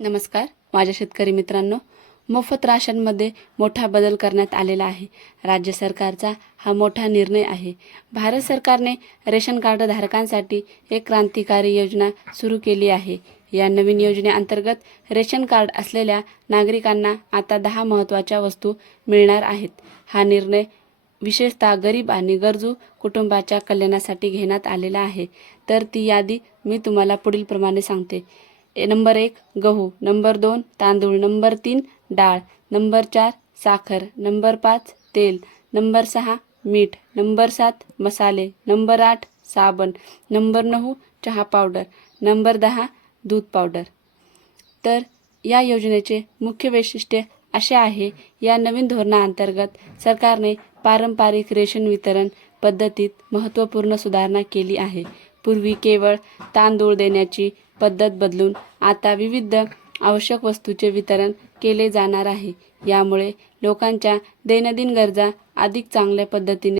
नमस्कार माझ्या शेतकरी मित्रांनो, मोफत राशनमध्ये मोठा बदल करण्यात आलेला आहे। राज्य सरकारचा हा मोठा निर्णय आहे। भारत सरकारने रेशन कार्ड धारकांसाठी एक क्रांतिकारी योजना सुरू केली आहे। या नवीन योजनेअंतर्गत रेशन कार्ड असलेल्या नागरिकांना आता 10 महत्त्वाच्या वस्तू मिळणार आहेत। हा निर्णय विशेषतः गरीब आणि गरजू कुटुंबाच्या कल्याणासाठी घेण्यात आलेला आहे। तर ती यादी मी तुम्हाला पुढील प्रमाणे सांगते। नंबर 1 गहू, नंबर 2 तांदूळ, नंबर 3 डाळ, नंबर 4 साखर, नंबर 5 तेल, नंबर 6 मीठ, नंबर 7 मसाले, नंबर 8 साबण, नंबर 9 चहा पावडर, नंबर 10 दूध पावडर। तर या योजनेचे मुख्य वैशिष्ट्य असे आहे, या नवीन धोरणाअंतर्गत सरकारने पारंपरिक रेशन वितरण पद्धतीत महत्त्वपूर्ण सुधारणा केली आहे। पूर्वी केवळ तांदूळ देण्याची पद्धत बदलून आता विविध आवश्यक वस्तूंचे वितरण केले जाणार आहे। यामुळे लोकांच्या दैनंदिन गरजा अधिक चांगल्या पद्धतीने